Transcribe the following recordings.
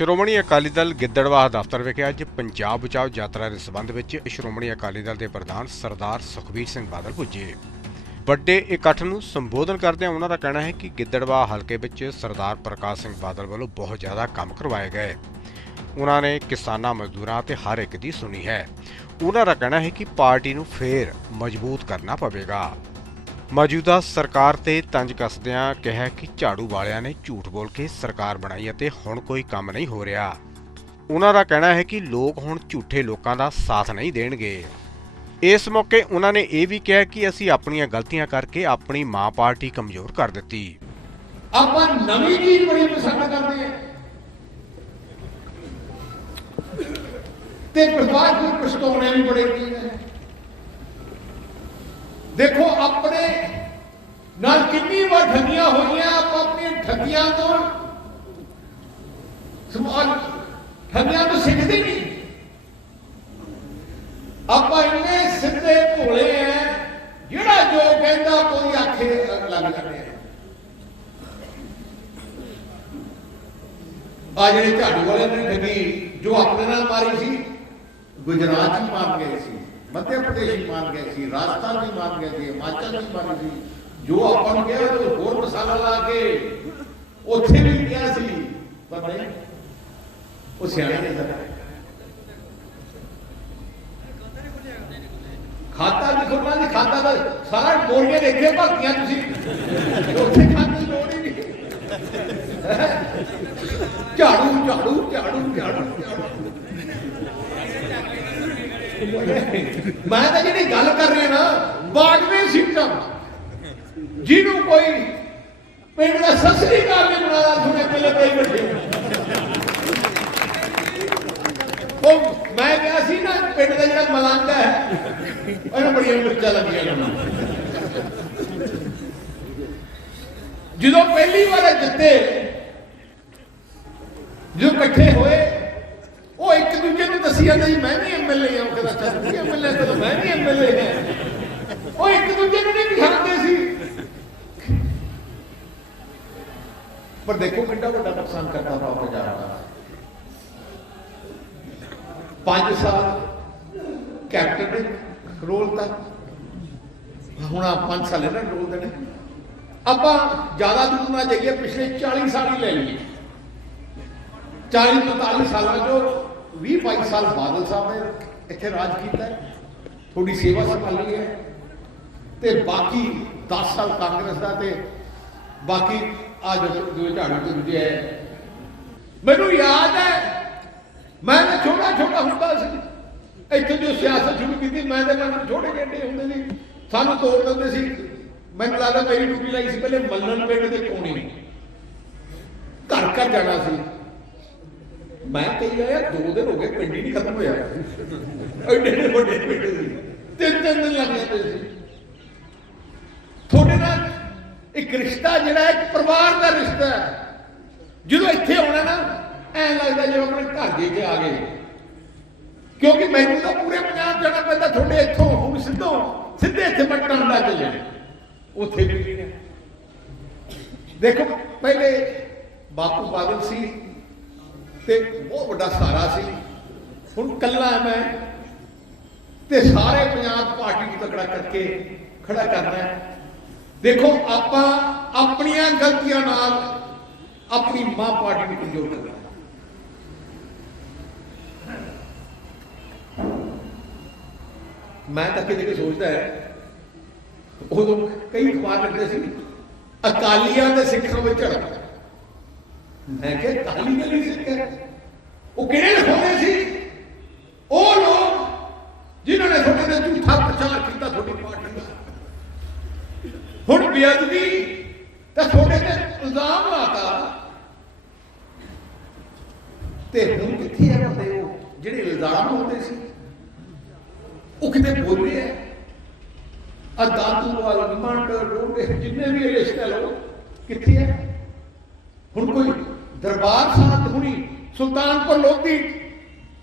ਸ਼੍ਰੋਮਣੀ ਅਕਾਲੀ ਦਲ ਗਿੱਦੜਵਾਹ ਦਫ਼ਤਰ ਵਿਖੇ ਅੱਜ ਪੰਜਾਬ ਬਚਾਓ ਯਾਤਰਾ ਦੇ ਸਬੰਧ ਵਿੱਚ ਸ਼੍ਰੋਮਣੀ ਅਕਾਲੀ ਦਲ ਦੇ ਪ੍ਰਧਾਨ ਸਰਦਾਰ ਸੁਖਬੀਰ ਸਿੰਘ ਬਾਦਲ ਪੁੱਜੇ। ਵੱਡੇ ਇਕੱਠ ਨੂੰ ਸੰਬੋਧਨ ਕਰਦਿਆਂ ਉਹਨਾਂ ਦਾ ਕਹਿਣਾ ਹੈ ਕਿ ਗਿੱਦੜਵਾਹ ਹਲਕੇ ਵਿੱਚ ਸਰਦਾਰ ਪ੍ਰਕਾਸ਼ ਸਿੰਘ ਬਾਦਲ ਵੱਲੋਂ ਬਹੁਤ ਜ਼ਿਆਦਾ ਕੰਮ ਕਰਵਾਏ ਗਏ। ਉਹਨਾਂ ਨੇ ਕਿਸਾਨਾਂ ਮਜ਼ਦੂਰਾਂ ਤੇ ਹਰ ਇੱਕ ਦੀ ਸੁਣੀ ਹੈ। ਉਹਨਾਂ ਦਾ ਕਹਿਣਾ ਹੈ ਕਿ ਪਾਰਟੀ ਨੂੰ ਫੇਰ ਮਜ਼ਬੂਤ ਕਰਨਾ ਪਵੇਗਾ। ਮੌਜੂਦਾ ਸਰਕਾਰ ਤੇ ਤੰਜ ਕੱਸਦਿਆਂ ਕਿਹਾ ਕਿ ਝਾੜੂ ਵਾਲਿਆਂ ਨੇ ਝੂਠ ਬੋਲ ਕੇ ਸਰਕਾਰ ਬਣਾਈ ਅਤੇ ਹੁਣ ਕੋਈ ਕੰਮ ਨਹੀਂ ਹੋ ਰਿਹਾ। ਉਹਨਾਂ ਦਾ ਕਹਿਣਾ ਹੈ ਕਿ ਲੋਕ ਹੁਣ ਝੂਠੇ ਲੋਕਾਂ ਦਾ ਸਾਥ ਨਹੀਂ ਦੇਣਗੇ। ਇਸ ਮੌਕੇ ਉਹਨਾਂ ਨੇ ਇਹ ਵੀ ਕਿਹਾ ਕਿ ਅਸੀਂ ਆਪਣੀਆਂ ਗਲਤੀਆਂ ਕਰਕੇ ਆਪਣੀ ਮਾਂ ਪਾਰਟੀ ਕਮਜ਼ੋਰ ਕਰ ਦਿੱਤੀ। ਆਪਾਂ ਨਵੀਂ ਚੀਜ਼ ਬੜੀ ਪਸੰਦ ਕਰਦੇ ਆ ਤੇ ਪ੍ਰਵਾਹ ਕੋਈ ਪਛਤਾਉਣੇ ਵੀ ਬੜੇ ਕੀ ਨੇ ਦੇਖੋ, ਆਪਣੇ ਨਾਲ ਕਿੰਨੀ ਵਾਰ ਠੱਗੀਆਂ ਹੋਈਆਂ, ਆਪਾਂ ਆਪਣੀਆਂ ਠੱਗੀਆਂ ਤੋਂ ਸਮਾਜ ਠੱਗੀਆਂ ਤੋਂ ਸਿੱਖਦੇ ਨਹੀਂ। ਆਪਾਂ ਇੰਨੇ ਸਿੱਧੇ ਭੋਲੇ ਆ, ਜਿਹੜਾ ਜੋ ਕਹਿੰਦਾ ਕੋਈ ਆਖੇ ਲੱਗ ਜਾਂਦੇ ਆ। ਆ ਜਿਹੜੇ ਝਾੜੂ ਵਾਲੇ ਨੇ ਠੱਗੀ, ਜੋ ਆਪਣੇ ਨਾਲ ਮਾਰੀ ਸੀ, ਗੁਜਰਾਤ ਚ ਮਾਰ ਗਏ ਸੀ। ਮੱਧ ਪ੍ਰਦੇਸ਼ ਚ ਮਾਰ ਗਏ ਸੀ, ਰਾਜਸਥਾਨ ਵੀ ਮਾਰ ਗਏ ਸੀ, ਹਿਮਾਚਲ ਵੀ ਮਾਰੀ ਸੀ। ਜੋ ਆਪਾਂ ਨੂੰ ਕਿਹਾ ਉਹ ਹੋਰ ਮਸਾਲਾ ਲਾ ਕੇ ਉੱਥੇ ਵੀ ਗਿਆ ਸੀ, ਪਰ ਨਹੀਂ, ਉਹ ਸਿਆਣੇ ਨੇ ਜ਼ਰਾ ਖਾਤਾ ਵੀ ਖੁੱਲਣਾ ਨਹੀਂ, ਖਾਤਾ ਦਾ ਸਾਰਾ ਗੋਲੀਆਂ ਦੇਖੇ ਭਰਤੀਆਂ ਤੁਸੀਂ। ਉੱਥੇ ਖਾਤੇ ਲੋੜ ਹੀ ਨਹੀਂ। ਝਾੜੂ ਝਾੜੂ ਝਾੜੂ ਝਾੜੂ ਝਾੜੂ। ਮੈਂ ਤਾਂ ਜਿਹੜੀ ਗੱਲ ਕਰ ਰਿਹਾ ਨਾ ਬਾਗਵੇਂ ਸਿਸਟਮ ਜਿਹਨੂੰ ਕੋਈ ਪਿੰਡ ਦਾ ਸਸਰੀ ਘਰ ਨਹੀਂ ਬਣਾਦਾ ਸੁਣੇ ਪਹਿਲੇ ਕੋਈ ਬੈਠੇ ਉਹ ਮੈਂ ਗਿਆ ਸੀ ਨਾ, ਪਿੰਡ ਦਾ ਜਿਹੜਾ ਮਲੰਗ ਹੈ, ਉਹਨੂੰ ਬੜੀਆਂ ਮਿਰਚਾਂ ਲੱਗੀਆਂ ਨੇ। ਜਦੋਂ ਪਹਿਲੀ ਵਾਰ ਜਿੱਤੇ, ਜਦੋਂ ਇਕੱਠੇ ਹੋਏ, ਉਹ ਇੱਕ ਦੂਜੇ ਨੂੰ ਦੱਸੀ ਜਾਂਦੇ ਜੀ, ਮੈਂ ਵੀ ਐਮਐਲਏ ਹਾਂ ਉਹ ਕਹਿੰਦਾ, ਚੱਲ ਤੂੰ ਐਮਐਲਏ ਕਹਿੰਦਾ ਮੈਂ ਵੀ ਐਮਐਲਏ ਹਾਂ ਉਹ ਇੱਕ ਦੂਜੇ ਨੂੰ ਨਹੀਂ ਦਿਖਾਉਂਦੇ ਸੀ। ਪਰ ਦੇਖੋ ਕਿੰਨਾ ਵੱਡਾ ਨੁਕਸਾਨ ਕਰਦਾ ਵਾ ਪੰਜਾਬ ਦਾ। ਪੰਜ ਸਾਲ ਕੈਪਟਨ ਨੇ ਰੋਲ ਦਾ ਹੁਣ ਆ ਪੰਜ ਸਾਲ ਇਹਨਾਂ ਨੇ ਰੋਲ ਦੇਣੇ। ਆਪਾਂ ਜ਼ਿਆਦਾ ਦੂਰ ਨਾ ਜਾਈਏ, ਪਿਛਲੇ 40 ਸਾਲ ਹੀ ਲੈ ਲਈਏ। 40 ਤੋਂ 45 ਸਾਲਾਂ ਚੋਂ 20 22 ਸਾਲ ਬਾਦਲ ਸਾਹਿਬ ਨੇ ਇੱਥੇ ਰਾਜ ਕੀਤਾ ਹੈ। ਥੋੜੀ ਸੇਵਾ ਸੰਭਾਲੀ ਹੈ। ਤੇ ਬਾਕੀ 10 ਸਾਲ ਕਾਂਗਰਸ ਦਾ ਤੇ ਬਾਕੀ ਆ ਜੋ ਝਾੜੂ ਤੇ ਦੂਜੇ ਹੈ। ਮੈਨੂੰ ਯਾਦ ਹੈ, ਮੈਂ ਤਾਂ ਛੋਟਾ ਛੋਟਾ ਹੁੰਦਾ ਸੀ। ਇੱਥੇ ਜੋ ਸਿਆਸਤ ਸ਼ੁਰੂ ਕੀਤੀ, ਮੈਂ ਤੇ ਮੈਂ ਛੋਟੇ ਗੇਡੇ ਹੁੰਦੇ ਸੀ। ਸਾਨੂੰ ਤੋੜ ਦਿੰਦੇ ਸੀ। ਮੈਨੂੰ ਲੱਗਦਾ ਮੇਰੀ ਡਿਊਟੀ ਲਾਈ ਸੀ, ਪਹਿਲੇ ਮੱਲਣ ਪਿੰਡ ਦੇ ਕੋਣੇ ਘਰ ਘਰ ਜਾਣਾ ਸੀ। ਮੈਂ ਕਹੀ ਆਇਆ ਦੋ ਦਿਨ ਹੋ ਗਏ ਪਿੰਡ ਹੀ ਨਹੀਂ ਖਤਮ ਹੋਇਆ। ਐਡੇ ਐਡੇ ਵੱਡੇ ਪਿੰਡ ਸੀ। ਤਿੰਨ ਤਿੰਨ ਦਿਨ ਲੱਗ ਜਾਂਦੇ ਸੀ। ਤੁਹਾਡੇ ਨਾਲ ਇੱਕ ਰਿਸ਼ਤਾ ਜਿਹੜਾ ਇੱਕ ਪਰਿਵਾਰ ਦਾ ਰਿਸ਼ਤਾ ਹੈ। ਜਦੋਂ ਇੱਥੇ ਆਉਣਾ ਨਾ ਐਂ ਲੱਗਦਾ ਜਿਵੇਂ ਆਪਣੇ ਘਰ ਦੇ ਚ ਆ ਗਏ। ਕਿਉਂਕਿ ਮੈਨੂੰ ਤਾਂ ਪੂਰੇ ਪੰਜਾਬ ਜਾਣਾ ਪੈਂਦਾ ਤੁਹਾਡੇ ਇੱਥੋਂ ਹੁਣ ਸਿੱਧੋ ਸਿੱਧੇ ਇੱਥੇ ਮੱਟਣ ਦਾ ਚੱਲੇ ਉੱਥੇ ਵੀ ਨਹੀਂ ਦੇਖੋ ਪਹਿਲੇ ਬਾਪੂ ਬਾਦਲ ਸੀ ਤੇ ਬਹੁਤ ਵੱਡਾ ਸਹਾਰਾ ਸੀ। ਹੁਣ ਕੱਲਾ ਮੈਂ ਤੇ ਸਾਰੇ ਪੰਜਾਬ ਪਾਰਟੀ ਨੂੰ ਤਕੜਾ ਕਰਕੇ ਖੜਾ ਕਰਨਾ ਹੈ। ਦੇਖੋ, ਆਪਾਂ ਆਪਣੀਆਂ ਗਲਤੀਆਂ ਨਾਲ ਆਪਣੀ ਮਾਂ ਪਾਰਟੀ ਨੂੰ ਕਮਜ਼ੋਰ ਕਰਨਾ ਮੈਂ ਤਾਂ ਕਿਤੇ ਕਿ ਸੋਚਦਾ ਹੈ, ਉਦੋਂ ਕਈ ਅਖਬਾਰ ਲੱਗਦੇ ਸੀ, ਅਕਾਲੀਆਂ ਦੇ ਸਿੱਖਾਂ ਵਿੱਚ ਝੜਪ। ਮੈਂ ਕਿਹਾ ਅਕਾਲੀ ਦੇ ਵੀ ਸਿੱਖ ਉਹ ਕਿਹੜੇ ਲਿਖਾਉਂਦੇ ਸੀ? ਉਹ ਲੋਕ ਜਿਨ੍ਹਾਂ ਨੇ ਤੁਹਾਡੇ ਤੇ ਝੂਠਾ ਪ੍ਰਚਾਰ ਕੀਤਾ, ਤੁਹਾਡੀ ਪਾਰਟੀ ਦਾ। ਹੁਣ ਬੇਅਦਬੀ ਤਾਂ ਤੁਹਾਡੇ ਤੇ ਇਲਜ਼ਾਮ ਲਾਤਾ। ਤੇ ਹੁਣ ਕਿੱਥੇ ਆ ਬੰਦੇ ਉਹ? ਜਿਹੜੇ ਇਲਜ਼ਾਮ ਹੁੰਦੇ ਸੀ, ਉਹ ਕਿਤੇ ਬੋਲੇ ਆ? ਆ ਦਾਦੂ ਵਾਲ, ਮੰਡ ਰੋਡੇ ਜਿੰਨੇ ਵੀ ਰਿਸ਼ਤੇ ਲੋ ਕਿੱਥੇ ਆ? ਹੁਣ ਕੋਈ ਦਰਬਾਰ ਸਾਹਿਬ ਹੁਣੀ ਸੁਲਤਾਨਪੁਰ ਲੋਧੀ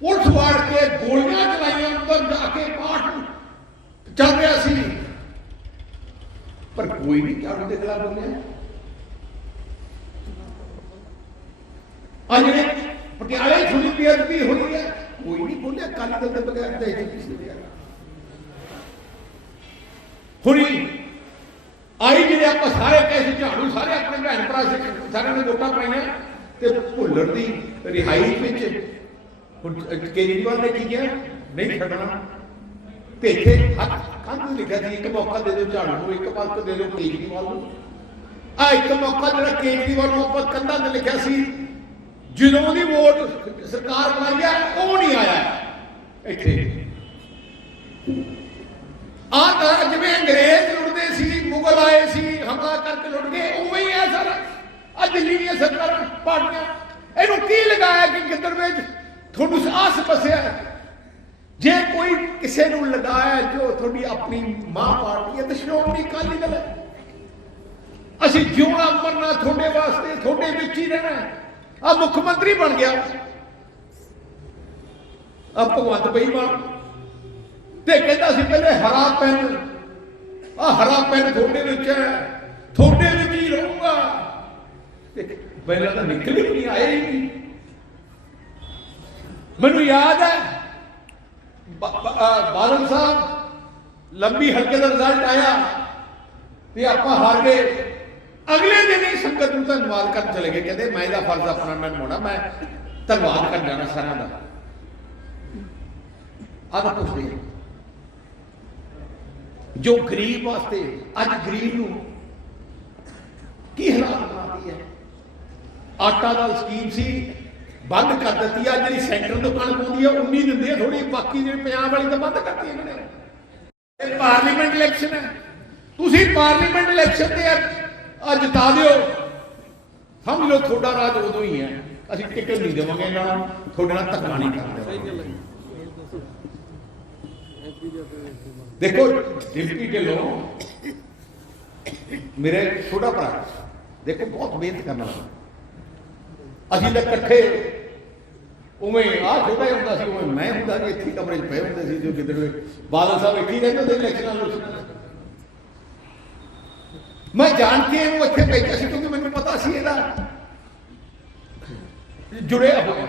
ਪੁਲਿਸ ਵਾੜ ਕੇ ਗੋਲੀਆਂ ਚਲਾਈਆਂ, ਅੰਦਰ ਜਾ ਕੇ ਪਾਠ ਚੱਲ ਰਿਹਾ ਸੀ। ਪਰ ਕੋਈ ਵੀ ਝਾੜੂ ਦੇ ਖਿਲਾਫ ਬੋਲਿਆ? ਆ ਜਿਹੜੇ ਪਟਿਆਲੇ ਛੁਰੀ ਬੇਅਦਬੀ ਹੋਈ ਹੈ, ਕੋਈ ਨਹੀਂ ਬੋਲਿਆ, ਅਕਾਲੀ ਦਲ ਦੇ ਬਗੈਰ ਤੇ ਕਿਸੇ ਦੇ ਹੁਣੀ ਆਈ ਜਿਹੜੇ ਆਪਾਂ ਸਾਰੇ ਕੈਸੇ ਝਾੜੂ ਸਾਰੇ ਆਪਣੇ ਭੈਣ ਭਰਾ ਸਿੱਖ ਸਾਰਿਆਂ ਨੇ ਵੋਟਾਂ ਪਾਈਆਂ। ਤੇ ਭੁੱਲਰ ਦੀ ਰਿਹਾਈ ਵਿੱਚ ਕੇਜਰੀਵਾਲ ਨੇ ਕੀ ਕਿਹਾ? ਨਹੀਂ ਛੱਡਣਾ। ਤੇ ਇੱਥੇ ਕੰਧ ਲਿਖਿਆ ਸੀ, ਇੱਕ ਮੌਕਾ ਦੇ ਦਿਓ ਝਾੜੂ ਨੂੰ, ਇੱਕ ਮੌਕਾ ਦੇ ਦਿਓ ਕੇਜਰੀਵਾਲ ਨੂੰ। ਆ ਇੱਕ ਮੌਕਾ ਜਿਹੜਾ ਕੇਜਰੀਵਾਲ ਨੂੰ ਆਪਾਂ ਕੰਧਾਂ ਤੇ ਲਿਖਿਆ ਸੀ, ਜਦੋਂ ਦੀ ਵੋਟ ਸਰਕਾਰ ਬਣਾਈ ਆ, ਉਹ ਨਹੀਂ ਆਇਆ। ਇੱਥੇ। ਆ ਤਾਂ ਜਿਵੇਂ ਅੰਗਰੇਜ਼ ਲੁੱਟਦੇ ਸੀ, ਮੁਗਲ ਆਏ ਸੀ, ਹਮਲਾ ਕਰਕੇ ਲੁੱਟ ਗਏ, ਉਵੇਂ ਹੀ ਆ ਸਰ। ਆ ਦਿੱਲੀ ਦੀਆਂ ਸਰਕਾਰਾਂ ਪਾਰਟੀਆਂ ਇਹਨੂੰ ਕੀ ਲਗਾਇਆ ਕਿ ਗਿੱਦੜ ਵਿੱਚ ਤੁਹਾਨੂੰ ਆਸ ਪਸਿਆ ਜੇ ਕੋਈ ਕਿਸੇ ਨੂੰ ਲਗਾਇਆ ਜੋ ਤੁਹਾਡੀ ਆਪਣੀ ਮਾਂ ਪਾਰਟੀ ਹੈ, ਤੇ ਸ਼੍ਰੋਮਣੀ ਅਕਾਲੀ ਦਲ ਹੈ। ਅਸੀਂ ਜਿਉਣਾ ਮਰਨਾ ਤੁਹਾਡੇ ਵਾਸਤੇ, ਤੁਹਾਡੇ ਵਿੱਚ ਹੀ ਰਹਿਣਾ ਆ ਮੁੱਖ ਮੰਤਰੀ ਬਣ ਗਿਆ। ਆ ਭਗਵੰਤ ਬਈ ਬੇਈਮਾਨ ਤੇ ਕਹਿੰਦਾ ਸੀ ਪਹਿਲੇ ਹਰਾ ਪੈਨ ਆ ਹਰਾ ਪੈਨ ਤੁਹਾਡੇ ਵਿੱਚ ਹੈ। ਤੁਹਾਡੇ ਵਿੱਚ ਹੀ ਰਹੂਗਾ। ਤੇ ਪਹਿਲਾਂ ਤਾਂ ਨਿਕਲ ਹੀ ਨਹੀਂ, ਆਏ ਹੀ ਨਹੀਂ। ਮੈਨੂੰ ਯਾਦ ਹੈ ਬਾਦਲ ਸਾਹਿਬ ਲੰਬੀ ਹਲਕੇ ਦਾ ਰਿਜ਼ਲਟ ਆਇਆ ਤੇ ਆਪਾਂ ਹਾਰ ਗਏ। ਅਗਲੇ ਦਿਨ ਹੀ ਸੰਗਤ ਨੂੰ ਧੰਨਵਾਦ ਕਰਨ ਚਲੇ ਗਏ, ਕਹਿੰਦੇ ਮੈਂ ਇਹਦਾ ਫਰਜ਼ ਆਪਣਾ, ਮੈਂ ਨਿਭਾਉਣਾ, ਮੈਂ ਧੰਨਵਾਦ ਕਰਨ ਜਾਣਾ ਸਾਰਿਆਂ ਦਾ। ਆਹ ਤਾਂ ਪੁੱਛਦੇ ਜੋ ਗਰੀਬ ਵਾਸਤੇ, ਅੱਜ ਗਰੀਬ ਨੂੰ ਕੀ ਹਾਲਾਤ ਆਟਾ ਦਾਲ ਸਕੀਮ ਸੀ, ਬੰਦ ਕਰ ਦਿੱਤੀ ਆ, ਜਿਹੜੀ ਸੈਂਟਰ ਤੋਂ ਕਣਕ ਆਉਂਦੀ ਆ 19 ਦਿੰਦੇ ਆ ਥੋੜੀ ਬਾਕੀ ਜਿਹੜੀ ਪੰਜਾਬ ਵਾਲੀ ਤਾਂ ਬੰਦ ਕਰਤੀ ਇਹਨਾਂ ਨੇ। ਇਹ ਪਾਰਲੀਮੈਂਟ ਇਲੈਕਸ਼ਨ ਹੈ ਤੁਸੀਂ ਪਾਰਲੀਮੈਂਟ ਇਲੈਕਸ਼ਨ ਤੇ ਆ ਜਿਤਾ ਦਿਓ। ਸਮਝ ਲਓ ਤੁਹਾਡਾ ਰਾਜ ਉਦੋਂ ਹੀ ਹੈ ਅਸੀਂ ਟਿਕਟ ਨਹੀਂ ਦੇਵਾਂਗੇ ਇਹਨਾਂ ਨੂੰ। ਤੁਹਾਡੇ ਨਾਲ ਧੱਕਾ ਨਹੀਂ ਕਰਦੇ। ਦੇਖੋ, ਡਿਪਟੀ ਢਿੱਲੋਂ, ਮੇਰੇ ਛੋਟਾ ਭਰਾ, ਦੇਖੋ ਬਹੁਤ ਮਿਹਨਤ ਕਰਨਾ। ਅਸੀਂ ਤਾਂ ਇਕੱਠੇ ਉਵੇਂ ਆ, ਛੋਟਾ ਹੁੰਦਾ ਸੀ, ਉਵੇਂ ਮੈਂ ਹੁੰਦਾ ਸੀ, ਇੱਥੇ ਕਮਰੇ 'ਚ ਪਏ ਹੁੰਦੇ ਸੀ, ਜੋ ਕਿਧਰ ਬਾਦਲ ਸਾਹਿਬ ਇੱਥੇ ਰਹਿੰਦੇ ਹੁੰਦੇ ਇਲੈਕਸ਼ਨਾਂ ਨੂੰ ਮੈਂ ਜਾਣ ਕੇ ਇਹਨੂੰ ਇੱਥੇ ਭੇਜਿਆ ਸੀ, ਕਿਉਂਕਿ ਮੈਨੂੰ ਪਤਾ ਸੀ ਇਹਦਾ ਜੁੜਿਆ ਹੋਇਆ।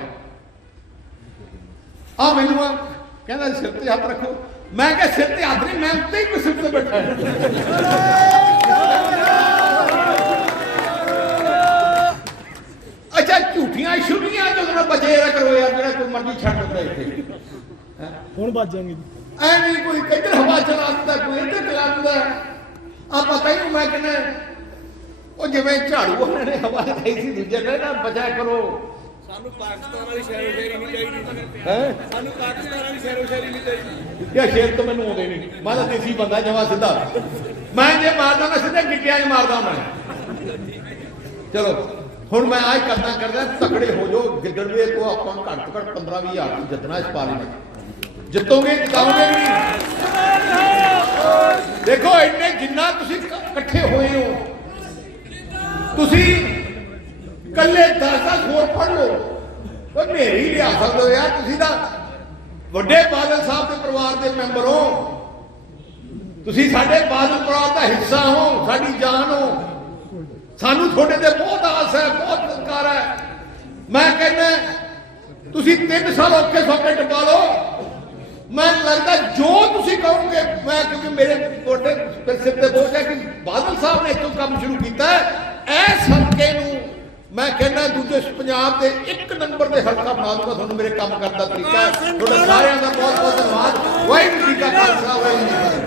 ਆ ਮੈਨੂੰ ਆ, ਕਹਿੰਦਾ ਸਿਰ ਤੇ ਹੱਥ ਰੱਖੋ। ਮੈਂ ਕਿਹਾ, ਸਿਰ ਤੇ ਹੱਥ ਨਹੀਂ, ਮੈਂ ਉੱਤੇ ਹੀ ਕੁਰਸੀ ਤੇ ਬੈਠਾ। ਛੁੱਟੀਆਂ ਜਦੋਂ ਨਾ ਬਚੇ ਰਿਹਾ ਕਰੋ ਯਾਰ ਜਿਹੜਾ ਕੋਈ ਮਰਜ਼ੀ ਛੱਡ ਦਿੰਦਾ ਇੱਥੇ। ਹੁਣ ਵੱਜ ਜਾਣਗੇ ਜੀ। ਐ ਨਹੀਂ ਕੋਈ ਕਿੱਧਰ ਹਵਾ ਚਲਾ ਦਿੰਦਾ ਕੋਈ ਇੱਧਰ ਚਲਾ ਦਿੰਦਾ। ਆ ਪਤਾ ਹੀ ਨਹੀਂ ਮੈਂ ਕਹਿੰਦਾ ਉਹ ਜਿਵੇਂ ਝਾੜੂ ਉਹਨਾਂ ਨੇ ਹਵਾ ਲਾਈ ਸੀ ਦੂਜੇ ਨੇ ਨਾ ਬਚਾ ਕਰੋ। ਸਾਨੂੰ ਪਾਕਿਸਤਾਨ ਵਾਲੀ ਸ਼ਹਿਰੋ ਸ਼ਹਿਰੀ ਨਹੀਂ ਚਾਹੀਦੀ। ਹੈ? ਸਾਨੂੰ ਪਾਕਿਸਤਾਨ ਵਾਲੀ ਸ਼ਹਿਰੋ ਸ਼ਹਿਰੀ ਨਹੀਂ ਚਾਹੀਦੀ। ਇਹ ਸ਼ੇਰ ਤੋਂ ਮੈਨੂੰ ਆਉਂਦੇ ਨਹੀਂ। ਮੈਂ ਤਾਂ ਦੇਸੀ ਬੰਦਾ ਜਮਾ ਸਿੱਧਾ। ਮੈਂ ਜੇ ਮਾਰਦਾ ਮੈਂ ਸਿੱਧੇ ਗਿੱਟਿਆਂ 'ਚ ਮਾਰਦਾ ਮੈਂ। ਚਲੋ। ਹੁਣ ਮੈਂ ਆਹ ਹੀ ਕਰਦਾ ਤਕੜੇ ਹੋ ਜਾਓ। ਗਿੱਦੜਵੇ ਤੋਂ ਆਪਾਂ ਘੱਟ ਤੋਂ ਘੱਟ 15 20 ਹਜ਼ਾਰ ਦੀ ਜਿੱਤਣਾ ਇਸ ਪਾਰਲੀਮੈਂਟ ਜਿੱਤੋਗੇ, ਜਿਤਾਓਗੇ ਵੀ ਦੇਖੋ, ਇੰਨੇ ਜਿੰਨਾ ਤੁਸੀਂ ਇਕੱਠੇ ਹੋਏ ਹੋ। ਤੁਸੀਂ ਕੱਲੇ 10-10 ਹੋਰ ਪੜ ਲਓ। ਉਹ ਨੇਰੀ ਲਿਆ ਸਕਦੇ ਹੋ ਯਾਰ। ਤੁਸੀਂ ਤਾਂ ਵੱਡੇ ਬਾਦਲ ਸਾਹਿਬ ਦੇ ਪਰਿਵਾਰ ਦੇ ਮੈਂਬਰ ਹੋ। ਤੁਸੀਂ ਸਾਡੇ ਬਾਦਲ ਪਰਿਵਾਰ ਦਾ ਹਿੱਸਾ ਹੋ, ਸਾਡੀ ਜਾਨ ਹੋ। ਸਾਨੂੰ ਤੁਹਾਡੇ ਤੇ ਬਹੁਤ ਆਸ ਹੈ, ਬਹੁਤ ਸਤਿਕਾਰ ਹੈ। ਮੈਂ ਕਹਿੰਦਾ, ਤੁਸੀਂ 3 ਸਾਲ ਔਖੇ ਸੌਕੇ ਟਪਾ ਲਓ। ਮੈਂ ਲੱਗਦਾ ਜੋ ਤੁਸੀਂ ਕਹੋਗੇ, ਮੈਂ ਕਿਉਂਕਿ ਮੇਰੇ ਕੋਟੇ ਸਿਰ ਤੇ ਬੋਝ ਹੈ ਕਿ ਬਾਦਲ ਸਾਹਿਬ ਨੇ ਇਤੋਂ ਕੰਮ ਸ਼ੁਰੂ ਕੀਤਾ ਐ ਸਦਕੇ ਨੂੰ ਮੈਂ ਕਹਿੰਦਾ ਦੂਜੇ ਪੰਜਾਬ ਦੇ ਇੱਕ ਨੰਬਰ ਦੇ ਹਲਕਾ ਬਣਾ ਦੂੰਗਾ ਤੁਹਾਨੂੰ ਮੇਰੇ ਕੰਮ ਕਰਦਾ ਤਰੀਕਾ ਤੁਹਾਡਾ ਸਾਰਿਆਂ ਦਾ ਬਹੁਤ ਬਹੁਤ ਧੰਨਵਾਦ। ਵਾਹਿਗੁਰੂ ਜੀ ਕਾ ਖਾਲਸਾ, ਵਾਹਿਗੁਰੂ ਜੀ